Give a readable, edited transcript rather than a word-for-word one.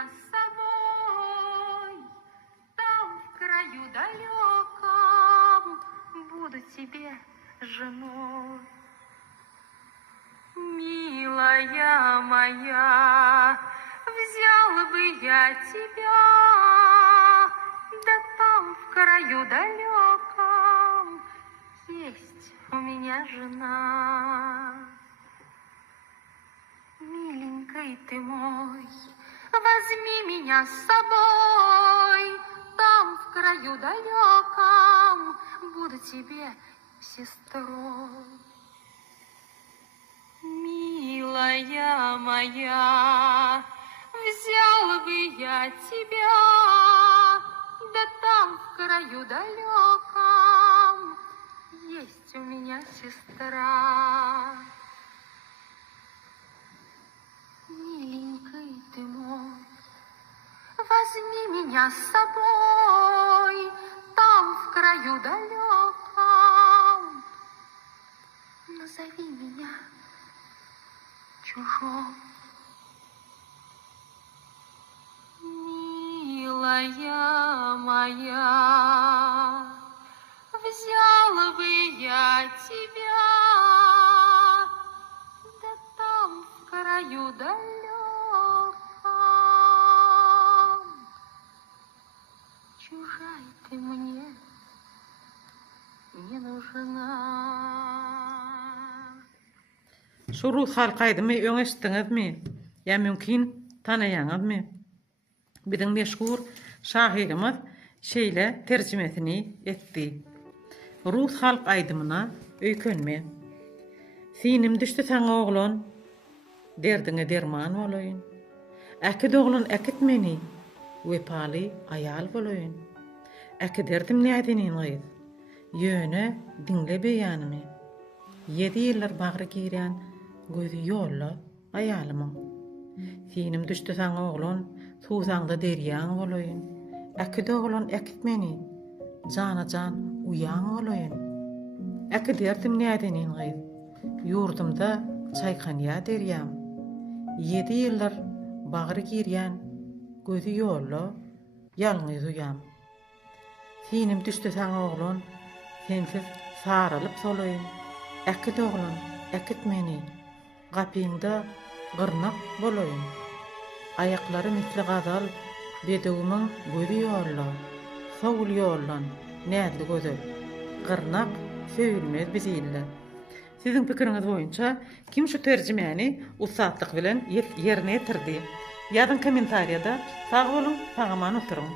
меня с собой, там в краю далеком буду тебе женой. Милая моя, взял бы я тебя, да там в краю далеком есть у меня жена. Миленький ты мой, возьми меня с собой, там в краю далеком буду тебе сестрой. Милая моя, взял бы я тебя, да там в краю далеком есть у меня сестра. Миленький ты мой, возьми меня с собой, там в краю далеком назови меня чужой. Милая моя, взял бы я тебя, да там в краю далеком чужая ты мне не нужна. Şuru halkaydymmy öňeşdiňizmi? Ya mümkin tanaýaňyzmy? Biziň meşhur şahyrymyz şeýle terjimesini etdi. Rus halk aýdymyna öýkenme. Sinim düşdi saňa oglan, derdiňe derman bolaýyn. Äkid oglan äkit meni, wepaly aýal bolaýyn. Äkid derdim nädenin gyz, ýöne diňle beýanymy. 7 ýyllar bagry girän gözü ýolla aýalymyň. Sinim düşdi saňa oglan, suwsaňda derýaň bolaýyn. Äkid oglan äkit meni, jana jan uýan bolaýyn. Äkid derdim nädenin gyz, ýurdumda çaýkanýa derýäm. 7 ýyllar bagry girýän gözü ýolla ýalňyz uýam. Sinim düşdi saňa oglan, sensiz saralyp solaýyn. Äkid oglan, äkit meni, gapyňda gyrnak bolaýyn. Aýaklary misli gazal, bedewimiň gözü ýolla, sowul ýollan, nädli gözel. Gyrnak söýülmez bizille. Siziň pikiriňiz boýunça kim şu terjimeni ussatlyk bilen ýerine ýetirdi? Ýazyn kommentariýada. Sag bolun, sagaman oturuň.